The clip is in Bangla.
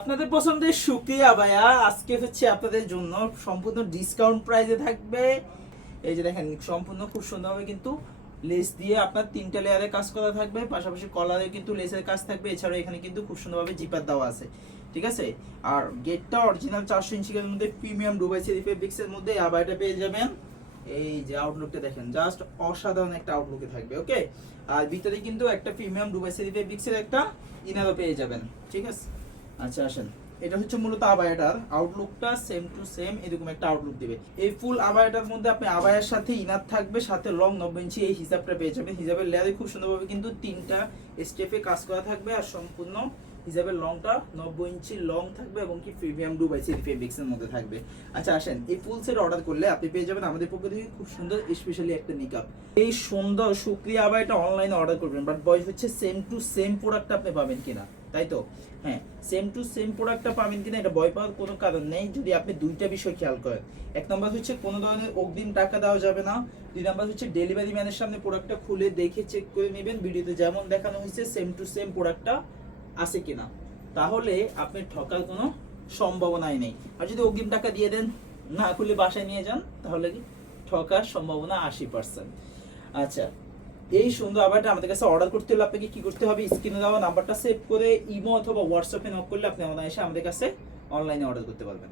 আপনাদের পছন্দের শুক্রিয়া ভাইয়া আজকে হচ্ছে আপনাদের জন্য সম্পূর্ণ ডিসকাউন্ট প্রাইসে থাকবে। এই যে দেখেন, সম্পূর্ণ খুব সুন্দরভাবে কিন্তু লেস দিয়ে আপনার তিনটা লেয়ারে কাজ করা থাকবে। পাশাপাশি কলারে কিন্তু লেসের কাজ থাকবে। এছাড়াও এখানে কিন্তু খুব সুন্দরভাবে জিপার দেওয়া আছে। ঠিক আছে? আর গেটটা অরিজিনাল চারশো ইঞ্চিকের মধ্যে প্রিমিয়াম ডুবাই সিরি ফেব্রিক্সের মধ্যে আবারটা পেয়ে যাবেন। এই যে আউটলুকটা দেখেন জাস্ট অসাধারণ একটা আউটলুকে থাকবে ওকে আর ভিতরে কিন্তু একটা প্রিমিয়াম ডুবাই সিরি ফেব্রিক্সের একটা ইনারও পেয়ে যাবেন। ঠিক আছে? আচ্ছা আসেন। এটা হচ্ছে মূলত আবায়াটার। আউটলুকটা সেম টু সেম এরকম একটা আউটলুক দিবে। এই ফুল আবায়াটার মধ্যে আপনি আবায়ার সাথে ইনার থাকবে, সাথে লং নব্বই ইঞ্চি এই হিসাবটা পেয়ে যাবেন। হিসাবের লেয়ারে খুব সুন্দরভাবে কিন্তু তিনটা স্টেপে কাজ করা থাকবে আর সম্পূর্ণ হিসাবের লংটা নব্বই ইঞ্চি লং থাকবে এবং কি প্রিমিয়াম ডুবাই সিরি ফেব্রিক্সের মধ্যে থাকবে। আচ্ছা আসেন, এই ফুল সেট অর্ডার করলে আপনি পেয়ে যাবেন আমাদের পক্ষ থেকে খুব সুন্দর স্পেশালি একটা নিকাপ এই সুন্দর, সুক্রিয়া আবার এটা অনলাইনে অর্ডার করবেন বাট বয়স হচ্ছে সেম টু সেম প্রোডাক্ট আপনি পাবেন কিনা, তাই তো? হ্যাঁ সেম টু সেম প্রোডাক্টটা পাবেন কিনা এটা ভয় পাওয়ার কোনো কারণ নেই, যদি আপনি দুইটা বিষয় খেয়াল করেন। এক নম্বর হচ্ছে কোনো ধরনের অগ্রিম টাকা দেওয়া যাবে না, দুই নম্বর হচ্ছে ডেলিভারি ম্যানের সামনে প্রোডাক্টটা খুলে দেখে চেক করে নেবেন, ভিডিওতে যেমন দেখানো হয়েছে সেম টু সেম প্রোডাক্টটা আছে কিনা। তাহলে আপনি ঠকার কোনো সম্ভাবনাই নেই। আর যদি অগ্রিম টাকা দিয়ে দেন, না খুলে বাসায় নিয়ে যান, তাহলে কি ঠকার সম্ভাবনা আশি পার্সেন্ট আচ্ছা এই সুন্দর আবারটা আমাদের কাছে অর্ডার করতে হলে আপনাকে কি করতে হবে? স্ক্রিনে দেওয়া নাম্বারটা সেভ করে ইমো অথবা হোয়াটসঅ্যাপে নক করলে আপনি আমাদের এসে আমাদের কাছে অনলাইনে অর্ডার করতে পারবেন।